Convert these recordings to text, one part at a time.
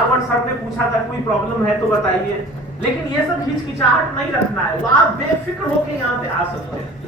बार बार sir ने पूछा था कोई प्रॉब्लम है तो बताइए, लेकिन ये सब हिचकिचाहट नहीं रखना है, वो आप बेफिक्र होके यहाँ पे आ सकते हैं।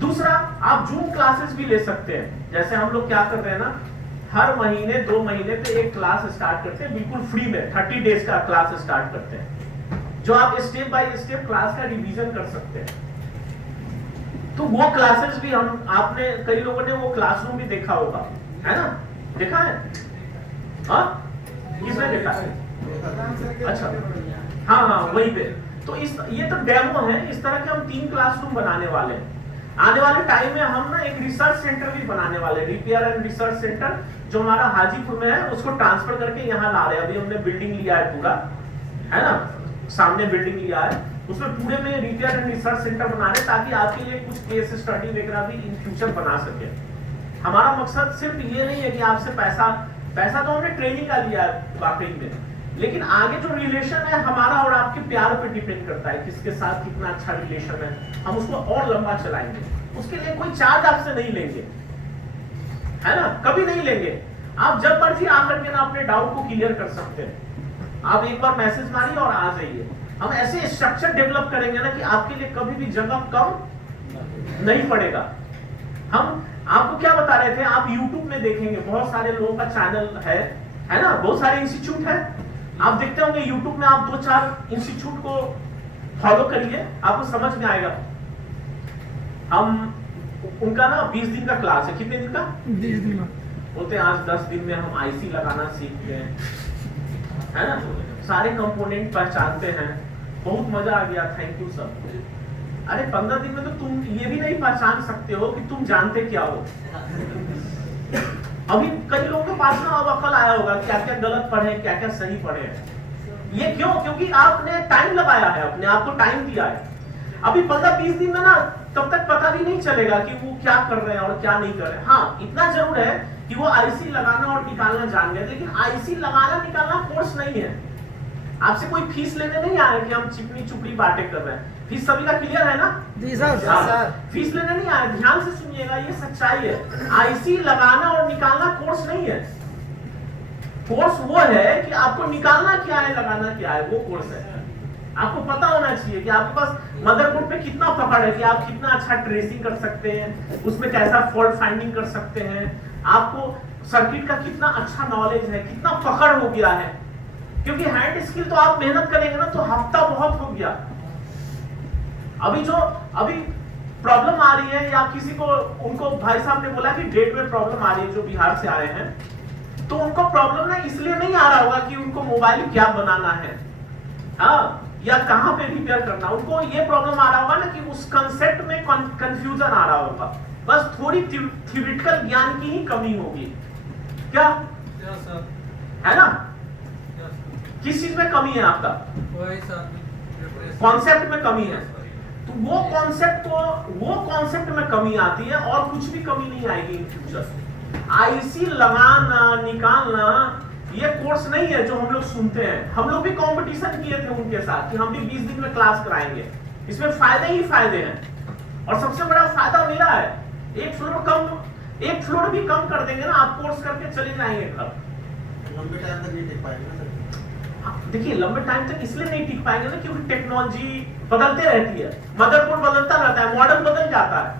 दूसरा, आप जूम क्लासेस भी ले सकते हैं। जैसे हम लोग क्या कर रहे हैं ना, हर महीने 2 महीने पे एक क्लास स्टार्ट करते हैं बिल्कुल फ्री में, 30 डेज का क्लास स्टार्ट करते हैं, जो आप स्टेप बाय स्टेप क्लास का रिवीजन कर सकते हैं। तो वो क्लासेस भी हम, आपने कई लोगों ने वो क्लासरूम भी देखा होगा, है ना? देखा है? हाँ, किसने देखा है? अच्छा, हाँ, वही पे। तो ये तो डेमो है। इस तरह के हम 3 क्लासरूम बनाने वाले हैं। आने वाले टाइम में हम ना एक रिसर्च सेंटर भी बनाने वाले हैं, रिपेयर एंड रिसर्च सेंटर, जो हमारा हाजीपुर में है, उसको ट्रांसफर करके यहाँ ला रहे हैं। अभी हमने बिल्डिंग लिया है पूरा, है ना, सामने बिल्डिंग लिया है, उसमें पूरे में रिपेयर एंड रिसर्च सेंटर बना रहे हैं, ताकि आपके लिए कुछ केस स्टडी वगैरह भी इन फ्यूचर बना सके। हमारा मकसद सिर्फ ये नहीं है कि आपसे पैसा तो हमने ट्रेनिंग का लिया है वाकई में, लेकिन आगे जो रिलेशन है हमारा और आपके प्यार पे डिपेंड करता है, किसके साथ कितना अच्छा रिलेशन है, हम उसको और लंबा चलाएंगे। उसके लिए कोई चार्ज आपसे नहीं लेंगे, है ना, कभी नहीं लेंगे। आप जब मर्जी आकर के ना अपने डाउट को क्लियर कर सकते हैं। आप एक बार मैसेज मारिए और आ जाइए। हम ऐसे स्ट्रक्चर डेवलप करेंगे ना कि आपके लिए कभी भी जगह कम नहीं पड़ेगा। हम आपको क्या बता रहे थे, आप YouTube में देखेंगे बहुत सारे लोगों का चैनल है ना, बहुत सारे इंस्टीट्यूट है, आप देखते होंगे YouTube में। आप 2-4 इंस्टीट्यूट को फॉलो करिए, आपको समझ में आएगा। हम उनका ना 20 दिन का क्लास है। कितने दिन का? 20 दिन का। बोलते हैं आज 10 दिन में हम IC लगाना सीखते हैं, है ना, सारे कंपोनेंट पहचानते हैं, बहुत मजा आ गया, थैंक यू सर। अरे 15 दिन में तो तुम ये भी नहीं पहचान सकते हो कि तुम जानते क्या हो। अभी कई लोगों के पास ना अब अकल आया होगा क्या क्या गलत पढ़े, क्या क्या सही पढ़े हैं। ये क्यों? क्योंकि आपने टाइम लगाया है, अपने आप को टाइम दिया है। अभी 15-20 दिन में ना तब तक पता भी नहीं चलेगा कि वो क्या कर रहे हैं और क्या नहीं कर रहे हैं। हाँ, इतना जरूर है कि वो IC लगाना और निकालना जान गए, लेकिन IC लगाना निकालना कोर्स नहीं है। आपसे कोई फीस लेने नहीं आया कि हम चिपनी चुपड़ी बातें कर रहे हैं। फीस सभी का क्लियर है ना? जी सर। फीस लेने नहीं आया, ध्यान से सुनिएगा, ये सच्चाई है। IC लगाना और निकालना कोर्स नहीं है। कोर्स वो है कि आपको निकालना क्या है, लगाना क्या है, वो कोर्स है। आपको पता होना चाहिए कि आपके पास मदरबोर्ड पे कितना पकड़ है, कि आप कितना अच्छा ट्रेसिंग कर सकते हैं, उसमें कैसा फॉल्ट फाइंडिंग कर सकते हैं, आपको सर्किट का कितना अच्छा नॉलेज है, कितना पकड़ हो गया है। क्योंकि हैंड स्किल तो आप मेहनत करेंगे ना तो हफ्ता बहुत हो गया। अभी प्रॉब्लम आ रही है, या किसी को, उनको भाई साहब ने बोला कि डेट में प्रॉब्लम आ रही है, जो बिहार से आए हैं, तो उनको प्रॉब्लम ना इसलिए नहीं आ रहा होगा कि उनको मोबाइल क्या बनाना है, हाँ, या कहां पे रिपेयर करना। उनको ये प्रॉब्लम आ रहा होगा ना कि उस कंसेप्ट में कंफ्यूजन आ रहा होगा। बस थोड़ी थ्योरेटिकल ज्ञान की ही कमी होगी। क्या है ना? किस चीज में कमी है आपका? कॉन्सेप्ट में कमी है। तो वो कॉन्सेप्ट में कमी आती है, और कुछ भी कमी नहीं आएगी इन फ्यूचर। IC लगाना निकालना ये कोर्स नहीं है जो हम लोग सुनते हैं। हम लोग भी कंपटीशन किए थे उनके साथ कि हम भी 20 दिन में क्लास कराएंगे। इसमें फायदे ही फायदे हैं, और सबसे बड़ा फायदा मेरा है। एक फ्लोर भी कम कर देंगे ना आप, कोर्स करके चले जाएंगे कब। लंबे टाइम तक नहीं टिक पाएंगे ना सर। देखिए, लंबे टाइम तक इसलिए नहीं टिक पाएंगे ना क्योंकि टेक्नोलॉजी बदलते रहती है, मदरबोर्ड बदलता रहता है, मॉडल बदल जाता है।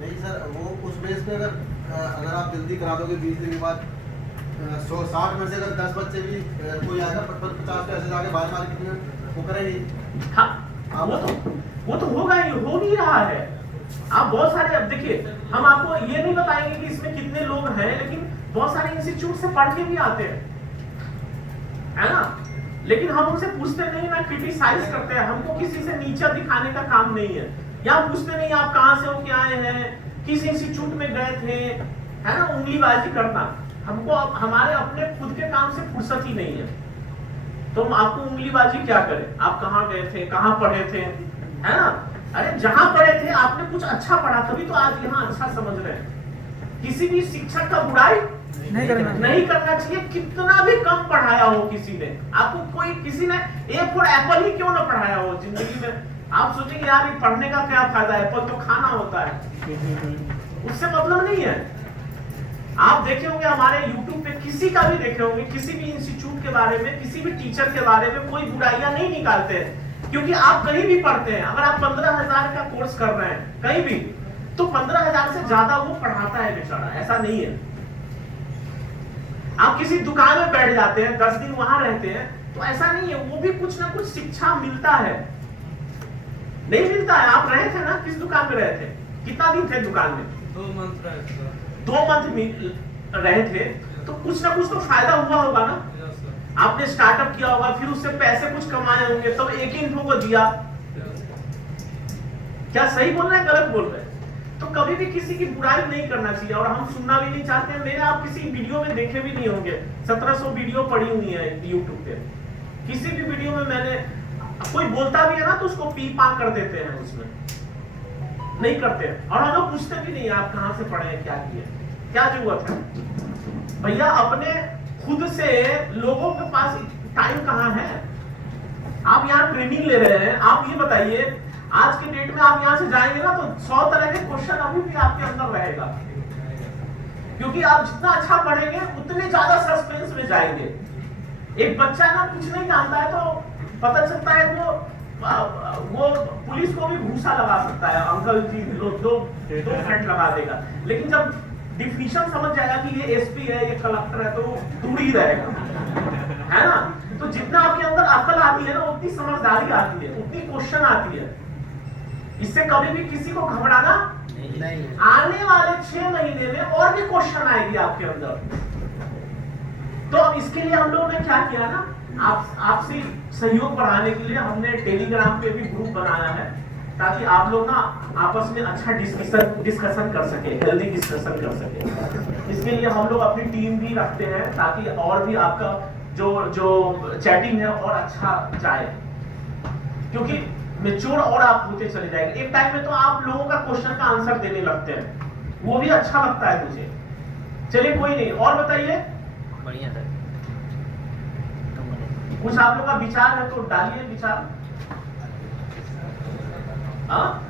नहीं सर, वो उस बेस पे अगर आप जल्दी करा दोगे 20 दिन के बाद 160 में से अगर 10 बच्चे भी कोई आएगा 50 पे ऐसे जाके बाहर मार्केट में वो करेंगे। हाँ, वो तो होगा ही, हो नहीं रहा है। आप बहुत सारे, अब देखिए, हम आपको ये नहीं बताएंगे कि इसमें कितने लोग हैं, लेकिन बहुत सारे इंस्टीट्यूट से पढ़ के भी आते हैं, है ना, लेकिन हम उनसे पूछते नहीं ना, क्रिटिसाइज करते हैं। हमको किसी से नीचा दिखाने का काम नहीं है। या पूछते नहीं आप कहां से हो, क्या आए हैं, किस इंस्टीट्यूट में गए थे, है ना, उंगलीबाजी करना। हमको हमारे अपने खुद के काम से फुर्सत ही नहीं है, तो हम आपको उंगलीबाजी क्या करें? आप कहाँ गए थे, कहाँ पढ़े थे, है ना? अरे जहां पढ़े थे आपने कुछ अच्छा पढ़ा, तभी तो आज यहाँ अच्छा समझ रहे हैं। किसी भी शिक्षक का बुराई नहीं करना चाहिए, कितना भी कम पढ़ाया हो किसी ने आपको, किसी ने A फॉर एप्पल ही क्यों ना पढ़ाया हो जिंदगी में। आप सोचेंगे यार ये पढ़ने का क्या फायदा है, एप्पल तो खाना होता है, उससे मतलब नहीं है। आप देखे होंगे हमारे YouTube पे, किसी का भी देखे होंगे, किसी भी इंस्टीट्यूट के बारे में, किसी भी टीचर के बारे में कोई बुराइयां नहीं निकालते हैं, क्योंकि आप कहीं भी पढ़ते हैं, अगर आप 15,000 का कोर्स कर रहे हैं कहीं भी, तो 15,000 से ज्यादा वो पढ़ाता है बेचारा, ऐसा नहीं है। आप किसी दुकान में बैठ जाते हैं, 10 दिन वहां रहते हैं, तो ऐसा नहीं है, वो भी कुछ ना कुछ शिक्षा मिलता है। नहीं मिलता है? आप रहे थे ना, किस दुकान में रहे थे, कितना दिन थे दुकान में? 2 मंथ रहे थे। 2 मंथ रहे थे, तो कुछ ना कुछ तो फायदा हुआ होगा ना। आपने स्टार्टअप किया होगा, फिर उससे पैसे कुछ कमाए होंगे, तब एक इन्फो को दिया। क्या सही बोल रहे हैं, गलत बोल रहे हैं? तो कभी भी किसी की बुराई नहीं करना चाहिए, और हम सुनना भी नहीं चाहते हैं। मेरे आप किसी वीडियो में देखे भी नहीं होंगे, 1700 वीडियो पड़ी हुई है YouTube पे। किसी भी वीडियो में मैंने, कोई बोलता भी है ना तो उसको पी पा कर देते हैं, उसमें नहीं करते हैं। और हम लोग पूछते भी नहीं आप कहां से पढ़े हैं, क्या किए, क्या जरूरत है भैया? अपने खुद से लोगों के पास टाइम कहां है? आप यहाँ ट्रेनिंग ले रहे हैं, आप ये बताइए, आज के डेट में आप यहाँ से जाएंगे ना तो 100 तरह के क्वेश्चन अभी भी आपके अंदर रहेगा, क्योंकि आप जितना अच्छा पढ़ेंगे उतने ज्यादा सस्पेंस में जाएंगे। एक बच्चा ना कुछ नहीं जानता है तो पता चलता है वो पुलिस को भी भूसा लगा सकता है, अंकल जी दो फ्रंट लगा देगा, लेकिन जब डिफिनेशन समझ जाएगा कि ये एसपी है, ये कलेक्टर है, तो दूर ही रहेगा, है ना? तो जितना आपके अंदर अकल आती है ना, उतनी समझदारी आती है, उतनी क्वेश्चन आती है। इससे कभी भी किसी को घबराना नहीं। आने वाले 6 महीने में और भी क्वेश्चन आएगी आपके अंदर। तो अब इसके लिए हम लोगों ने क्या किया ना, आपसे सहयोग बढ़ाने के लिए हमने टेलीग्राम पे भी ग्रुप बनाया है, ताकि आप लोग ना आपस में अच्छा डिस्कशन कर सके, हेल्दी डिस्कशन कर सके। इसके लिए हम लोग अपनी टीम भी रखते हैं, ताकि और भी आपका जो चैटिंग है और अच्छा जाए, क्योंकि मेच्योर और आप होते चले जाएंगे। एक टाइम में तो आप लोगों का क्वेश्चन का आंसर देने लगते हैं, वो भी अच्छा लगता है मुझे। चलिए कोई नहीं, और बताइए, बढ़िया सर। कुछ आप लोग का विचार है तो डालिए विचार। हाँ,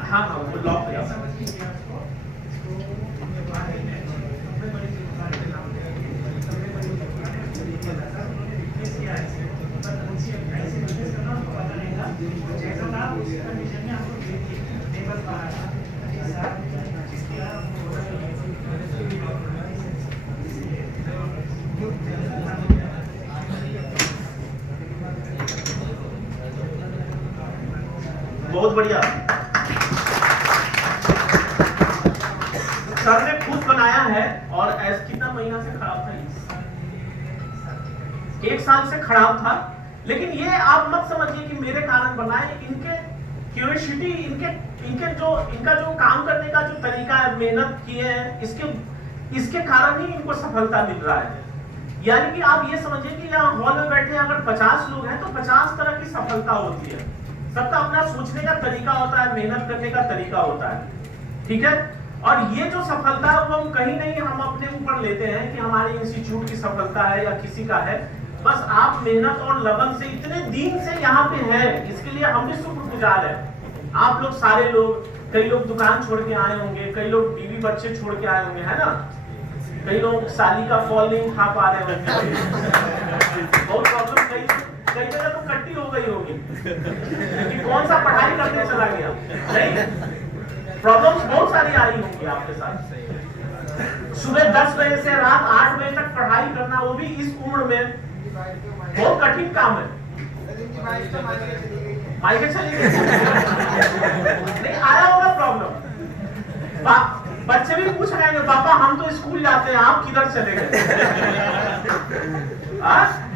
हाँ हाँ, वो लॉक है। बहुत बढ़िया, सर ने खुद बनाया है, और कितना महीना से खराब था, 1 साल से खराब था। लेकिन ये आप मत समझिए कि मेरे कारण बना है, इनके क्यूरियोसिटी, इनका जो काम करने का जो तरीका है, मेहनत किए हैं, इसके कारण ही इनको सफलता मिल रहा है। यानी कि आप ये समझिए कि यहाँ हॉल में बैठे अगर 50 लोग हैं तो 50 तरह की सफलता होती है। सबका अपना सोचने का तरीका होता है, मेहनत करने का तरीका होता है, ठीक है? और ये जो सफलता है वो हम कहीं नहीं हम अपने ऊपर लेते हैं कि हमारे इंस्टीट्यूट की सफलता है या किसी का है। बस आप मेहनत और लगन से इतने दिन से यहाँ पे हैं, इसके लिए हम भी शुक्रगुजार हैं। आप लोग सारे लोग, कई लोग दुकान छोड़ के आए होंगे, कई लोग बीवी बच्चे छोड़ के आए होंगे, है ना? कई लोग शादी का फॉल नहीं उठा पा रहे होंगे, बहुत प्रॉब्लम, कई जगह तो कट्टी हो गई होगी कि कौन सा पढ़ाई करने चला गया, नहीं? प्रॉब्लम्स बहुत सारी आई होंगी आपके साथ। सुबह 10 बजे से रात 8 बजे तक पढ़ाई करना, वो भी इस उम्र में, बहुत कठिन काम है। माइके चली गई नहीं आया होगा प्रॉब्लम। बच्चे भी पूछ रहे हैं, पापा हम तो स्कूल जाते हैं, आप किधर चले गए?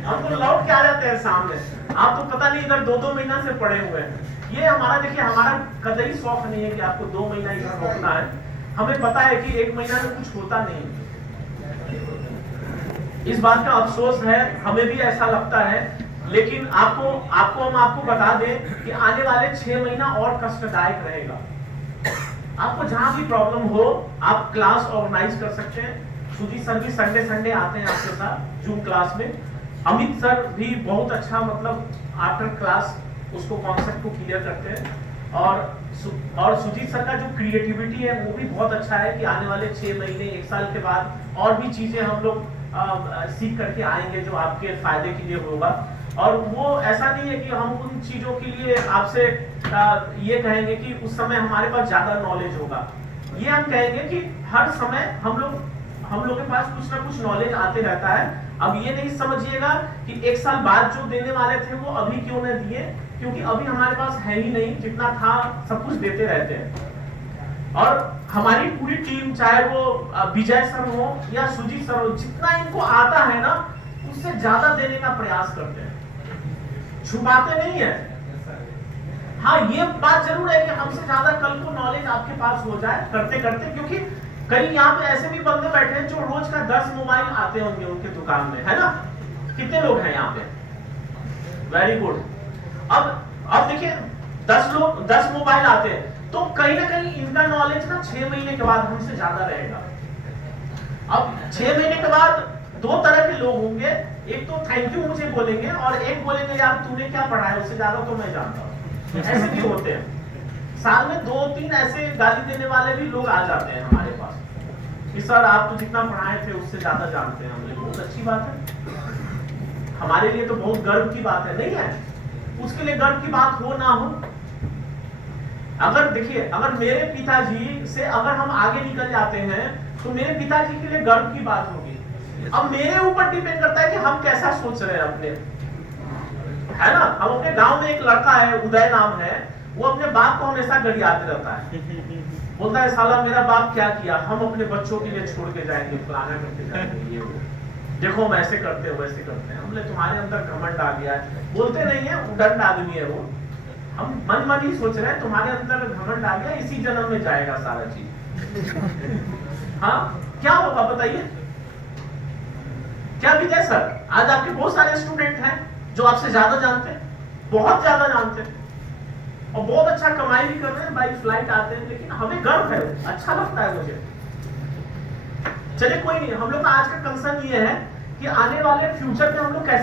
हम तो लौट के आ जाते हैं सामने, आप तो पता नहीं इधर 2-2 महीना से पड़े हुए हैं। ये हमारा, देखिए, हमारा कतई शौक नहीं है कि आपको 2 महीना ही रोकना है। हमें पता है कि 1 महीना में कुछ होता नहीं। इस बात का अफसोस है, हमें भी ऐसा लगता है, लेकिन हम आपको बता दें कि आने वाले 6 महीना और कष्टदायक रहेगा। आपको जहां भी प्रॉब्लम हो आप क्लास ऑर्गेनाइज कर सकते हैं। सुजीत सर भी संडे आते हैं आपके साथ जूम क्लास में। अमित सर भी बहुत अच्छा मतलब आफ्टर क्लास उसको कॉन्सेप्ट को क्लियर करते हैं। और सुजीत सर का जो क्रिएटिविटी है वो भी बहुत अच्छा है कि आने वाले 6 महीने 1 साल के बाद और भी चीजें हम लोग सीख करके आएंगे जो आपके फायदे के लिए होगा। और वो ऐसा नहीं है कि हम उन चीजों के लिए आपसे ये कहेंगे कि उस समय हमारे पास ज्यादा नॉलेज होगा। ये हम कहेंगे कि हर समय हम लोग के पास कुछ ना कुछ नॉलेज आते रहता है। अब ये नहीं समझिएगा कि 1 साल बाद जो देने वाले थे वो अभी क्यों न दिए, क्योंकि अभी हमारे पास है ही नहीं, जितना था सब कुछ देते रहते हैं। और हमारी पूरी टीम, चाहे वो विजय सर हो या सुजीत सर हो, जितना इनको आता है ना उससे ज्यादा देने का प्रयास करते हैं, छुपाते नहीं है। हाँ, ये बात जरूर है कि हमसे ज्यादा कल को नॉलेज आपके पास हो जाए करते करते, क्योंकि कई यहाँ पे ऐसे भी बंदे बैठे हैं जो रोज का 10 मोबाइल आते होंगे उनके दुकान में, है ना? कितने लोग हैं यहाँ पे? Very good. अब देखिए 10 मोबाइल आते हैं तो कहीं ना कहीं इनका नॉलेज ना 6 महीने के बाद हमसे ज्यादा रहेगा। अब 6 महीने के बाद 2 तरह के लोग होंगे, एक तो थैंक यू मुझे बोलेंगे और एक बोलेंगे यार तूने क्या पढ़ा है, उससे ज्यादा तो मैं जानता हूँ। ऐसे भी होते हैं। साल में 2-3 ऐसे गाली देने वाले भी लोग आ जाते हैं हमारे पास कि सर आप तो जितना पढ़ाए थे उससे ज्यादा जानते हैं। हमने बहुत अच्छी बात है, हमारे लिए तो बहुत गर्व की बात है, नहीं है? उसके लिए गर्व की बात हो ना हो, अगर देखिए अगर मेरे पिताजी से अगर हम आगे निकल जाते हैं तो मेरे पिताजी के लिए गर्व की बात होगी। अब मेरे ऊपर डिपेंड करता है कि हम कैसा सोच रहे हैं अपने, है ना? हम अपने गांव में एक लड़का है, उदय नाम है, वो अपने बाप को हमेशा गरियाते रहता है, बोलता है साला मेरा बाप क्या किया, हम अपने बच्चों के लिए छोड़ के जाएंगे, फलाना करके जाएंगे, ये वो देखो हम ऐसे करते हैं वैसे करते हैं। हमने तुम्हारे अंदर घमंड आ गया है, बोलते नहीं है, उदंड आदमी है वो, हम मन ही सोच रहे हैं तुम्हारे अंदर घमंड आ गया, इसी जन्म में जाएगा सारा चीज। हाँ, क्या होगा बताइए? क्या विजय सर, आज आपके बहुत सारे स्टूडेंट हैं जो आपसे ज्यादा जानते हैं, बहुत ज्यादा जानते हैं और बहुत अच्छा कमाई भी कर रहे हैं, बाई फ्लाइट आते हैं, लेकिन हमें गर्व है, अच्छा लगता है मुझे। चलिए कोई नहीं, हम लोग का आज का कंसर्न ये है कि आने वाले फ्यूचर में हम लोग कैसे